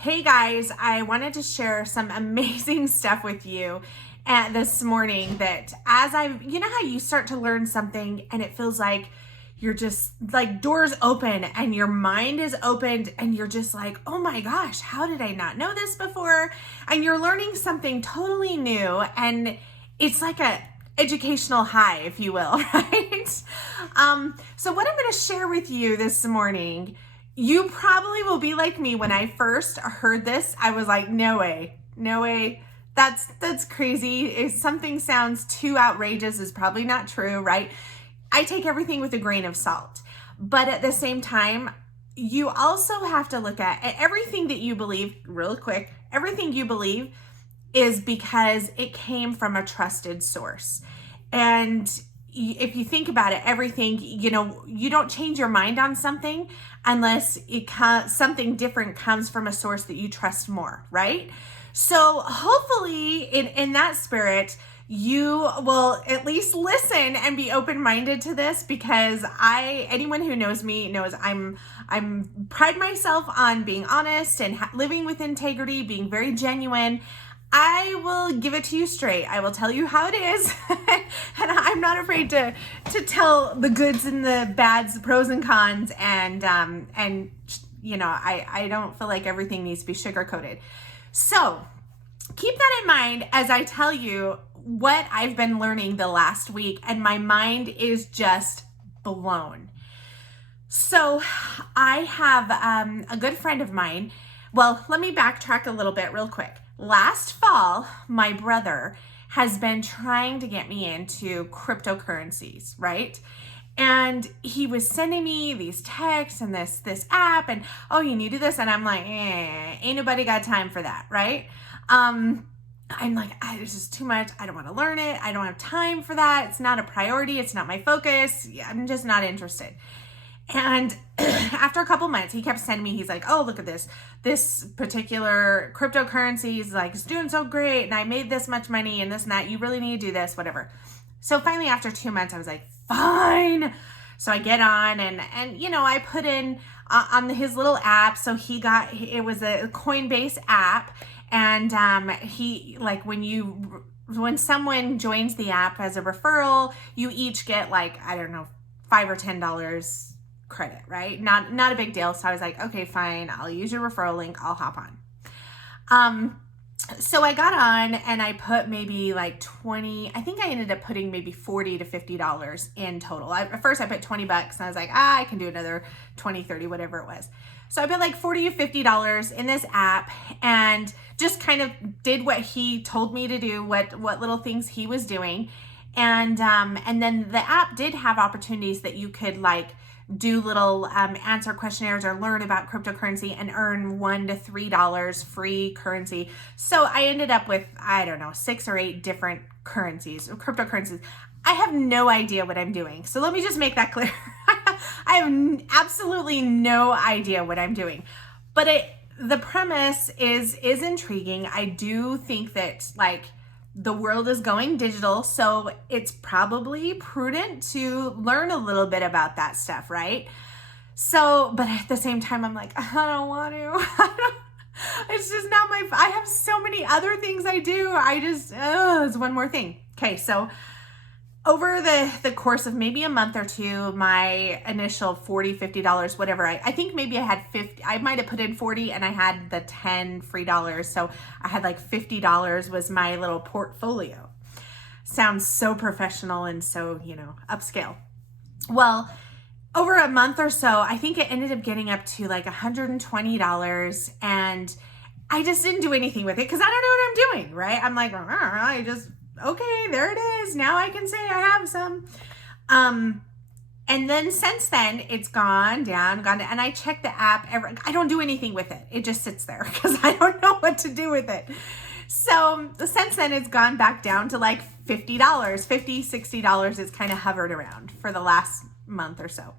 Hey guys, I wanted to share some amazing stuff with you this morning that you know how you start to learn something and it feels like you're just like doors open and your mind is opened and you're just like, oh my gosh, how did I not know this before? And you're learning something totally new and it's like a educational high, if you will, right? So what I'm going to share with you this morning, you probably will be like me. When I first heard this, I was like, no way, no way. That's crazy. If something sounds too outrageous, is probably not true, right? I take everything with a grain of salt. But at the same time, you also have to look at everything that you believe, real quick, everything you believe is because it came from a trusted source. And if you think about it, everything, you don't change your mind on something unless something different comes from a source that you trust more, right? So hopefully in that spirit, you will at least listen and be open-minded to this, because anyone who knows me knows I'm pride myself on being honest and living with integrity, being very genuine. I will give it to you straight. I will tell you how it is. And I'm not afraid to tell the goods and the bads, the pros and cons. And I don't feel like everything needs to be sugar-coated. So keep that in mind as I tell you what I've been learning the last week, and my mind is just blown. So I have a good friend of mine. Well, let me backtrack a little bit real quick. Last fall, my brother has been trying to get me into cryptocurrencies, right? And he was sending me these texts and this app and, oh, you need to do this. And I'm like, ain't nobody got time for that, right? I'm like, it's just too much. I don't want to learn it. I don't have time for that. It's not a priority. It's not my focus. I'm just not interested. And after a couple months, he kept sending me, he's like, oh, look at this particular cryptocurrency is like, it's doing so great. And I made this much money and this and that. You really need to do this, whatever. So finally, after 2 months, I was like, fine. So I get on and I put in on his little app. So it was a Coinbase app. And he, like, when someone joins the app as a referral, you each get like, I don't know, $5 or $10 credit, right? Not a big deal. So I was like, okay, fine. I'll use your referral link. I'll hop on. So I got on and I put maybe like 20, I think I ended up putting maybe $40 to $50 in total. At first I put $20 and I was like, I can do another 20, 30, whatever it was. So I put like $40 to $50 in this app and just kind of did what he told me to do, what little things he was doing. And then the app did have opportunities that you could like do little answer questionnaires or learn about cryptocurrency and earn $1 to $3 free currency. So I ended up with, I don't know, 6 or 8 different cryptocurrencies. I have no idea what I'm doing. So let me just make that clear. I have absolutely no idea what I'm doing. But the premise is intriguing. I do think that like the world is going digital, so it's probably prudent to learn a little bit about that stuff, right? So, but at the same time, I'm like, I don't want to. It's just not I have so many other things I do. It's one more thing. Okay, so over the course of maybe a month or two, my initial $40, $50, whatever, I think maybe I had 50, I might have put in 40 and I had the 10 free dollars. So I had like $50 was my little portfolio. Sounds so professional and so, upscale. Well, over a month or so, I think it ended up getting up to like $120, and I just didn't do anything with it because I don't know what I'm doing, right? I'm like, okay, there it is. Now I can say I have some. And then since then, it's gone down, and I check the app. I don't do anything with it. It just sits there because I don't know what to do with it. So since then, it's gone back down to like $50, $50, $60. It's kind of hovered around for the last month or so.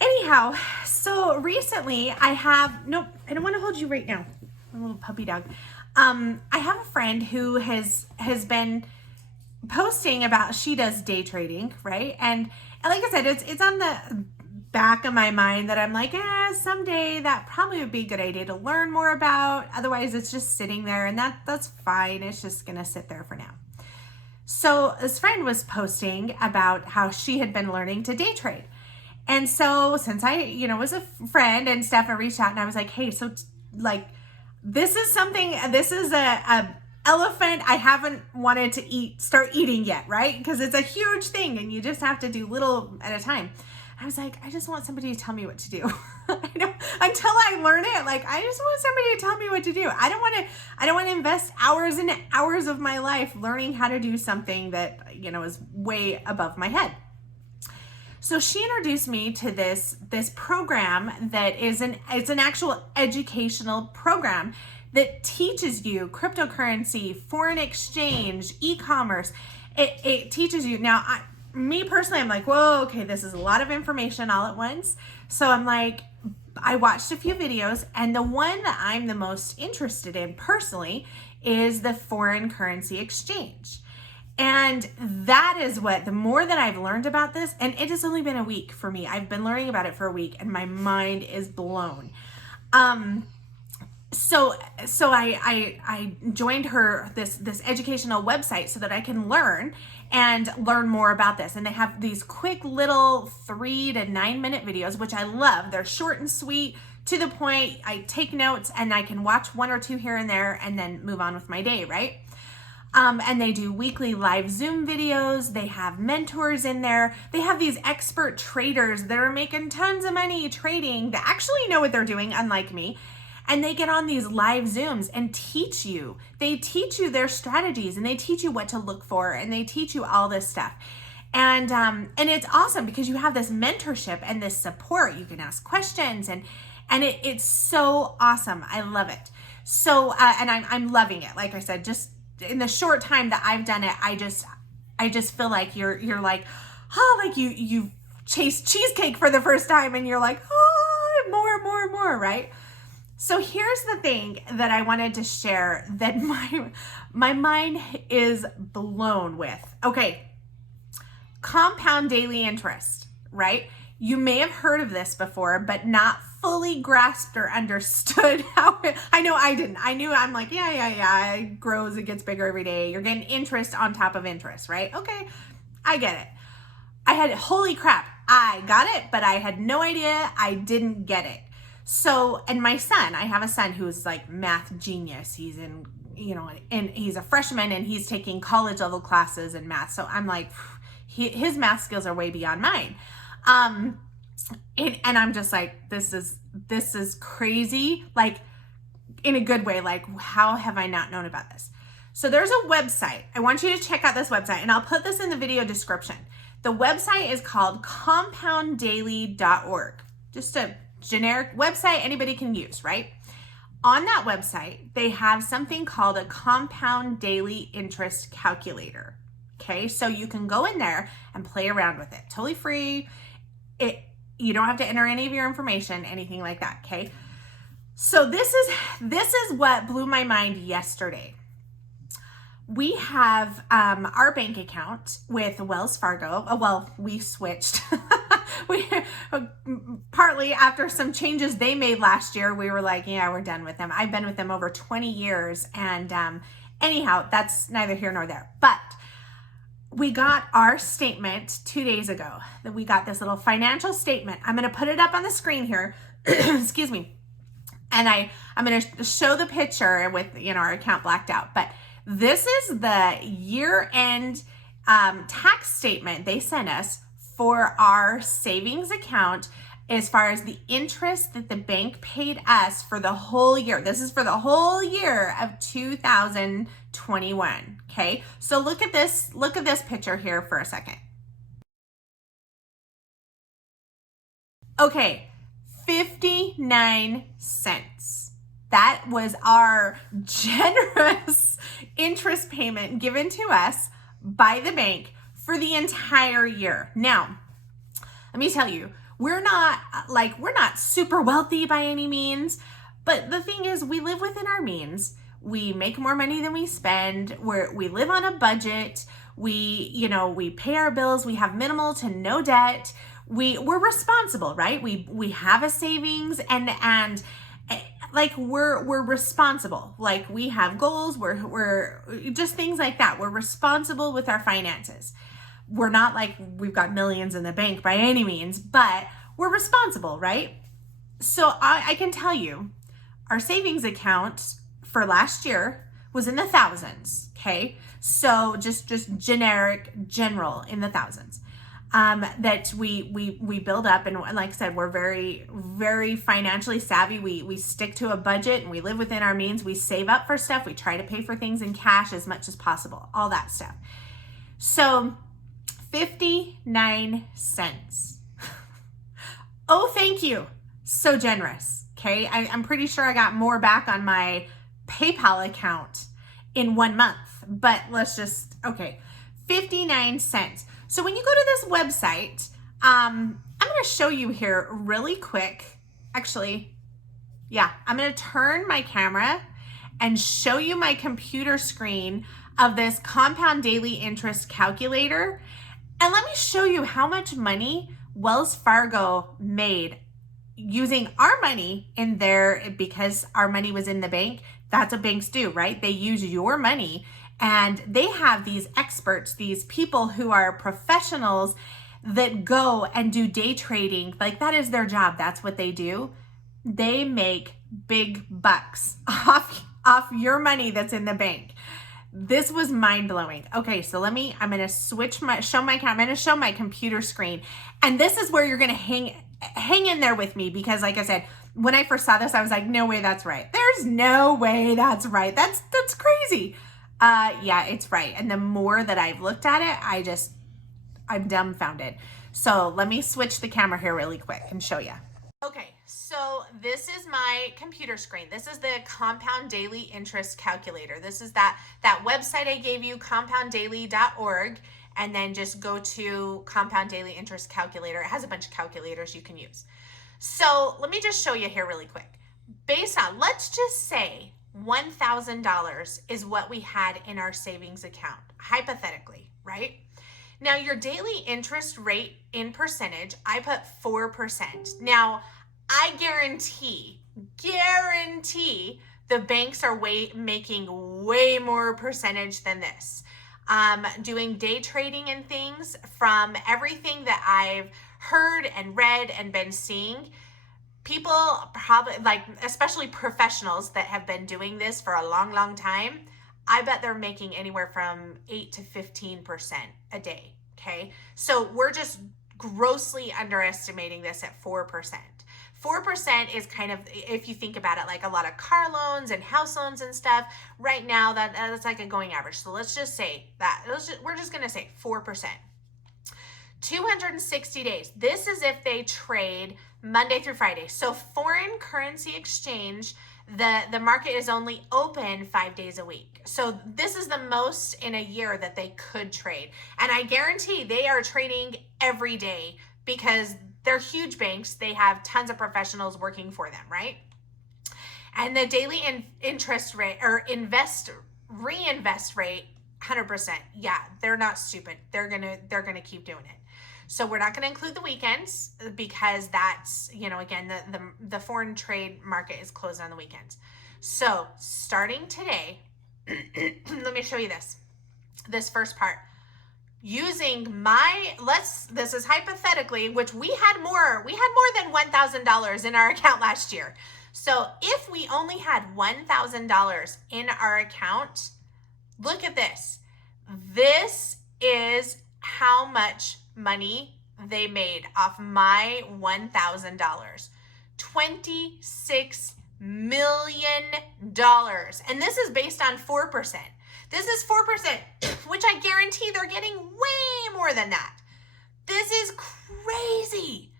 Anyhow, so recently I don't want to hold you right now. A little puppy dog. I have a friend who has been posting about, she does day trading, right? And like I said, it's on the back of my mind that I'm like, someday that probably would be a good idea to learn more about. Otherwise, it's just sitting there, and that's fine. It's just going to sit there for now. So this friend was posting about how she had been learning to day trade. And so since I, was a friend and Steph, I reached out and I was like, hey, so this is a elephant I haven't wanted to start eating yet, right? Because it's a huge thing and you just have to do little at a time. I was like, I just want somebody to tell me what to do. Until I learn it, I just want somebody to tell me what to do. I don't want to invest hours and hours of my life learning how to do something that, is way above my head. So she introduced me to this program that it's an actual educational program that teaches you cryptocurrency, foreign exchange, e-commerce. It teaches you. Now, me personally, I'm like, whoa, okay, this is a lot of information all at once. So I'm like, I watched a few videos, and the one that I'm the most interested in personally is the foreign currency exchange. And that is the more that I've learned about this, and it has only been a week for me. I've been learning about it for a week and my mind is blown. So I joined this educational website so that I can learn more about this. And they have these quick little 3 to 9 minute videos, which I love. They're short and sweet, to the point. I take notes and I can watch 1 or 2 here and there and then move on with my day, right? And they do weekly live Zoom videos. They have mentors in there. They have these expert traders that are making tons of money trading that actually know what they're doing, unlike me. And they get on these live Zooms and teach you. They teach you their strategies, and they teach you what to look for, and they teach you all this stuff. And it's awesome because you have this mentorship and this support. You can ask questions, and it's so awesome. I love it. So and I'm loving it. Like I said, just in the short time that I've done it, I just feel like you're like, like you chased cheesecake for the first time, and you're like, more, right? So here's the thing that I wanted to share that my mind is blown with. Okay, compound daily interest, right? You may have heard of this before, but not fully grasped or understood how I know I didn't. I'm like, yeah, it grows, it gets bigger every day. You're getting interest on top of interest, right? Okay, I get it. Holy crap, I got it, but I had no idea I didn't get it. So, and my son, I have a son who's like math genius. He's in, and he's a freshman and he's taking college level classes in math. So I'm like, his math skills are way beyond mine. And I'm just like, this is crazy. Like, in a good way. Like, how have I not known about this? So there's a website. I want you to check out this website, and I'll put this in the video description. The website is called compounddaily.org. Just a generic website anybody can use, right? On that website, they have something called a compound daily interest calculator. Okay, so you can go in there and play around with it. Totally free. You don't have to enter any of your information, anything like that, okay? So this is what blew my mind yesterday. We have our bank account with Wells Fargo. Well, we switched. We partly after some changes they made last year, we were like, yeah, we're done with them. I've been with them over 20 years. And anyhow, that's neither here nor there. But we got our statement 2 days ago. That we got this little financial statement. I'm going to put it up on the screen here. Excuse me. And I'm going to show the picture with, our account blacked out. But this is the year-end tax statement they sent us for our savings account as far as the interest that the bank paid us for the whole year. This is for the whole year of 2021, okay? So look at this picture here for a second. Okay, 59 cents. That was our generous interest payment given to us by the bank for the entire year. Now, let me tell you, we're not super wealthy by any means, but the thing is, we live within our means. We make more money than we spend. We live on a budget. We pay our bills. We have minimal to no debt. we're responsible, right? We have a savings and like we're responsible. Like we have goals, we're just things like that. We're responsible with our finances. We're not like we've got millions in the bank by any means, but we're responsible, right? So I can tell you our savings account for last year was in the thousands, okay? So just general in the thousands. That we build up, and like I said, we're very financially savvy. We stick to a budget and we live within our means. We save up for stuff. We try to pay for things in cash as much as possible, all that stuff. So 59 cents. Oh, thank you. So generous. Okay. I'm pretty sure I got more back on my PayPal account in 1 month, but okay. 59 cents. So when you go to this website, I'm going to show you here really quick. Actually, yeah, I'm going to turn my camera and show you my computer screen of this compound daily interest calculator. And let me show you how much money Wells Fargo made using our money in there, because our money was in the bank. That's what banks do, right? They use your money, and they have these experts, these people who are professionals that go and do day trading. Like that is their job. That's what they do. They make big bucks off your money that's in the bank. This was mind blowing. Okay, so I'm going to I'm going to show my computer screen. And this is where you're going to hang in there with me, because like I said, when I first saw this, I was like, no way that's right. There's no way that's right. That's crazy. Yeah, it's right. And the more that I've looked at it, I'm dumbfounded. So let me switch the camera here really quick and show you. Okay, so this is my computer screen. This is the compound daily interest calculator. This is that website I gave you, compounddaily.org, and then just go to compound daily interest calculator. It has a bunch of calculators you can use. So let me just show you here really quick. Based on, let's just say $1,000 is what we had in our savings account, hypothetically, right? Now your daily interest rate in percentage, I put 4%. Now I guarantee the banks are making way more percentage than this. Doing day trading and things, from everything that I've heard and read and been seeing, people probably, like especially professionals that have been doing this for a long time, I bet they're making anywhere from 8 to 15% a day. Okay. So we're just grossly underestimating this at 4%. 4% is kind of, if you think about it, like a lot of car loans and house loans and stuff. Right now, that's like a going average. So let's just say that we're just going to say 4%. 260 days. This is if they trade Monday through Friday. So foreign currency exchange, the market is only open 5 days a week. So this is the most in a year that they could trade. And I guarantee they are trading every day, because they're huge banks. They have tons of professionals working for them, right? And the daily interest rate, or reinvest rate, 100%. Yeah, they're not stupid. They're gonna keep doing it. So we're not going to include the weekends, because that's, again, the foreign trade market is closed on the weekends. So starting today, let me show you this first part. Using this is hypothetically, which we had more than $1,000 in our account last year. So if we only had $1,000 in our account, look at this. This is how much money they made off my $1,000. $26 million. And this is based on 4%. This is 4%, which I guarantee they're getting way more than that. This is crazy.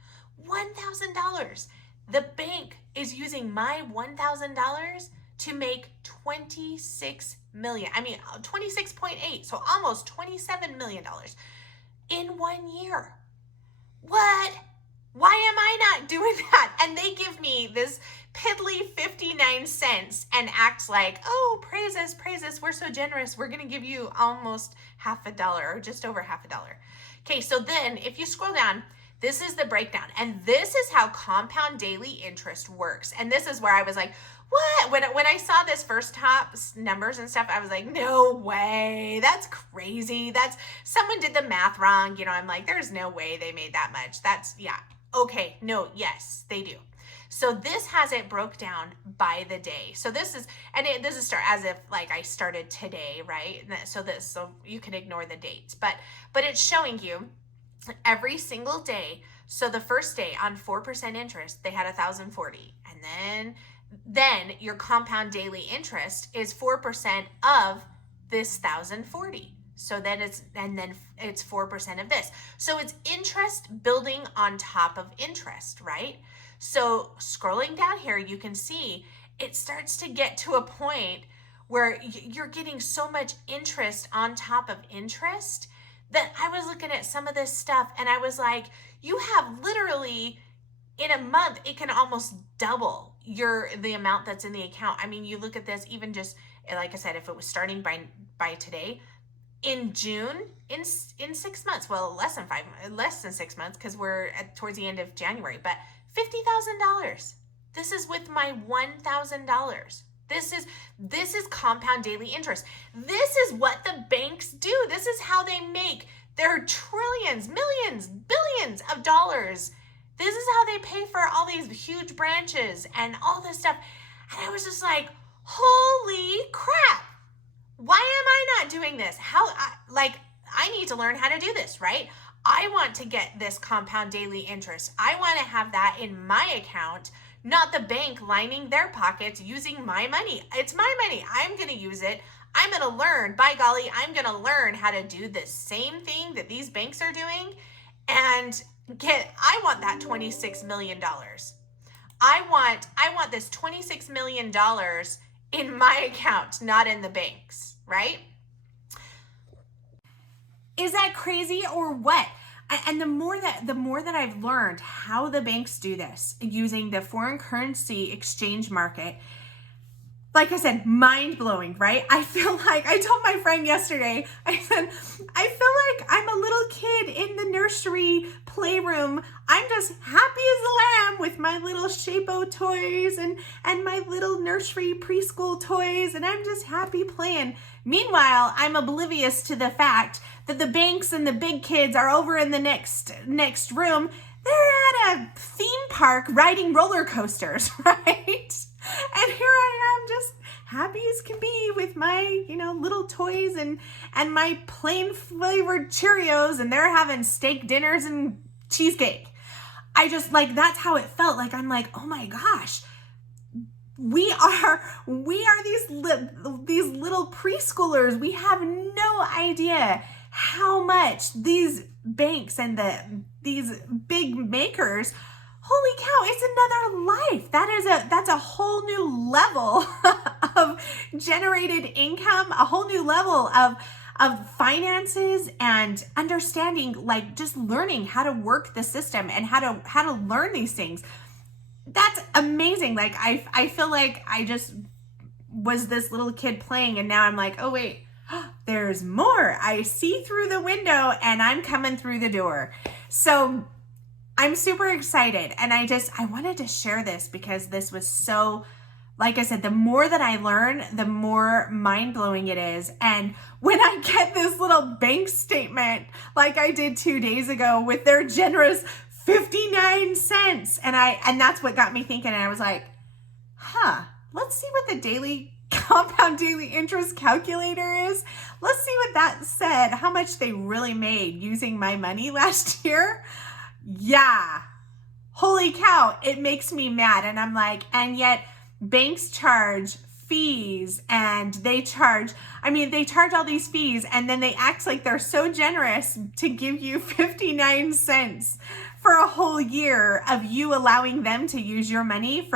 $1,000. The bank is using my $1,000 to make 26 million. I mean, 26.8, so almost $27 million in 1 year. What? Why am I not doing that? And they give me this piddly 59 cents and act like, oh, praise us, we're so generous, we're gonna give you almost $50 or just over $50. Okay, so then if you scroll down, This is the breakdown. And this is how compound daily interest works. And this is where I was like, what? When I saw this first top numbers and stuff, I was like, no way. That's crazy. That's someone did the math wrong. I'm like, there's no way they made that much. Yeah. Okay. No, yes, they do. So this has it broke down by the day. So this is start as if like I started today, right? So you can ignore the dates, but it's showing you every single day. So the first day on 4% interest, they had 1,040, and then your compound daily interest is 4% of this 1,040. So then it's 4% of this. So it's interest building on top of interest, right? So scrolling down here, you can see it starts to get to a point where you're getting so much interest on top of interest that I was looking at some of this stuff and I was like, you have literally in a month, it can almost double the amount that's in the account. I mean, you look at this, even just like I said, if it was starting by today, in June, in 6 months, well, less than 6 months, because we're towards the end of January, but $50,000. This is with my $1,000. This is compound daily interest. This is what the banks do. This is how they make their trillions, millions, billions of dollars. This is how they pay for all these huge branches and all this stuff. And I was just like, holy crap. Why am I not doing this? I need to learn how to do this, right? I want to get this compound daily interest. I want to have that in my account, not the bank lining their pockets using my money. It's my money. I'm going to use it. I'm going to learn. By golly, I'm going to learn how to do the same thing that these banks are doing and I want that $26 million. I want this $26 million in my account, not in the banks, right? Is that crazy or what? And the more that I've learned how the banks do this using the foreign currency exchange market, like I said, mind blowing, right? I feel like I told my friend yesterday, I said, I feel like I'm a little kid in the nursery playroom. I'm just happy as a lamb with my little Shapo toys and my little nursery preschool toys. And I'm just happy playing. Meanwhile, I'm oblivious to the fact that the banks and the big kids are over in the next room. They're at a theme park riding roller coasters, right? And here I am just happy as can be with my, little toys and my plain flavored Cheerios, and they're having steak dinners and cheesecake. I just that's how it felt. Like, I'm like, oh my gosh, we are these little preschoolers. We have no idea how much these banks and these big makers, holy cow, it's another life. That's a whole new level of generated income, a whole new level of finances and understanding, just learning how to work the system and how to learn these things. That's amazing. I feel like I just was this little kid playing, and now I'm like, oh wait, there's more. I see through the window and I'm coming through the door. So I'm super excited. And I wanted to share this because this was so, like I said, the more that I learn, the more mind blowing it is. And when I get this little bank statement, like I did 2 days ago with their generous 59 cents. And that's what got me thinking. And I was like, let's see what the compound daily interest calculator is. Let's see what that said, how much they really made using my money last year. Yeah. Holy cow. It makes me mad. And I'm like, and yet banks charge fees and they charge all these fees, and then they act like they're so generous to give you 59 cents for a whole year of you allowing them to use your money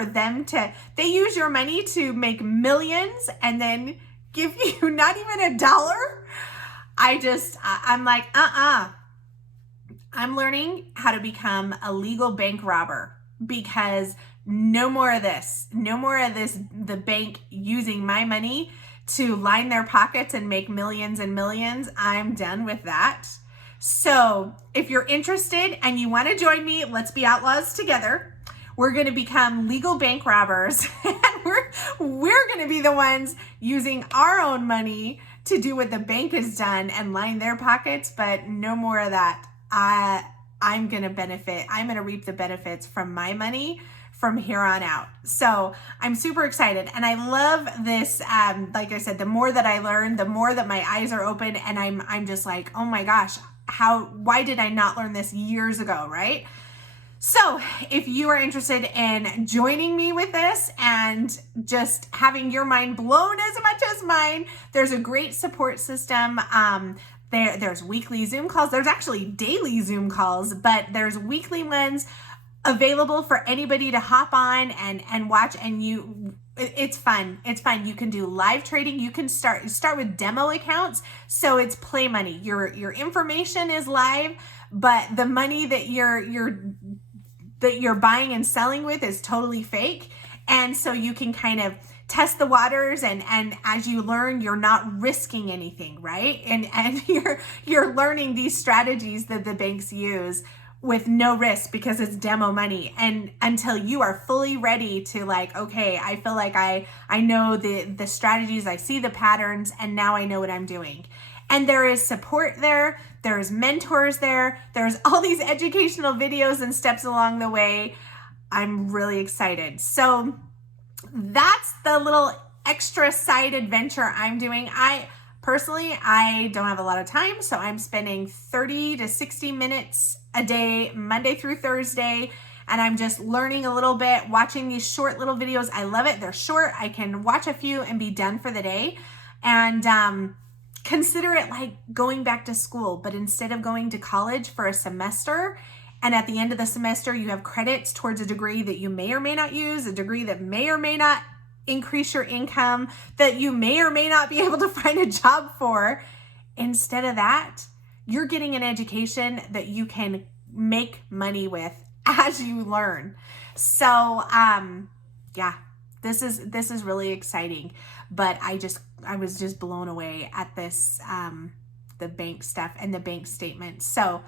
they use your money to make millions and then give you not even $1. I'm like, I'm learning how to become a legal bank robber, because no more of this, the bank using my money to line their pockets and make millions and millions. I'm done with that. So if you're interested and you want to join me, let's be outlaws together. We're going to become legal bank robbers, and we're going to be the ones using our own money to do what the bank has done and line their pockets, but no more of that. I'm going to benefit. I'm going to reap the benefits from my money from here on out. So I'm super excited. And I love this. Like I said, the more that I learn, the more that my eyes are open, and I'm just like, oh my gosh, why did I not learn this years ago, right? So if you are interested in joining me with this and just having your mind blown as much as mine, there's a great support system. There's weekly Zoom calls. There's actually daily Zoom calls, but there's weekly ones available for anybody to hop on and watch. And it's fun. It's fun. You can do live trading. You can start with demo accounts. So it's play money. Your information is live, but the money that you're buying and selling with is totally fake. And so you can kind of test the waters, and as you learn, you're not risking anything, right? And you're learning these strategies that the banks use with no risk because it's demo money. And until you are fully ready to like, okay, I feel like I know the strategies, I see the patterns, and now I know what I'm doing. And there is support there. There's mentors there. There's all these educational videos and steps along the way. I'm really excited. So that's the little extra side adventure I'm doing. I don't have a lot of time, so I'm spending 30 to 60 minutes a day, Monday through Thursday, and I'm just learning a little bit, watching these short little videos. I love it. They're short. I can watch a few and be done for the day. And consider it like going back to school, but instead of going to college for a semester, and at the end of the semester, you have credits towards a degree that you may or may not use, a degree that may or may not increase your income, that you may or may not be able to find a job for. Instead of that, you're getting an education that you can make money with as you learn. So, yeah, this is really exciting. But I was just blown away at this, the bank stuff and the bank statement. So,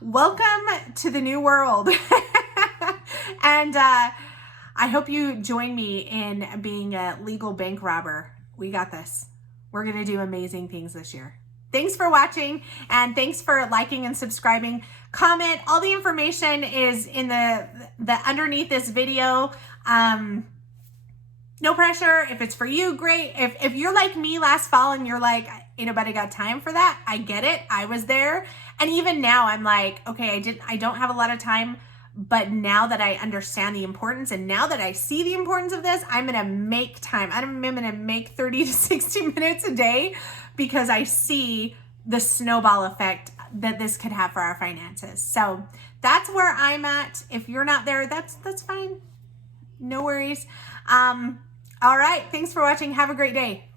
welcome to the new world. And I hope you join me in being a legal bank robber. We got this. We're going to do amazing things this year. Thanks for watching, and thanks for liking and subscribing. Comment. All the information is in the underneath this video. No pressure. If it's for you, great. If you're like me last fall and you're like, ain't nobody got time for that, I get it. I was there. And even now I'm like, okay, I don't have a lot of time, but now that I understand the importance, and now that I see the importance of this, I'm going to make time. I'm going to make 30 to 60 minutes a day because I see the snowball effect that this could have for our finances. So that's where I'm at. If you're not there, that's fine. No worries. All right. Thanks for watching. Have a great day.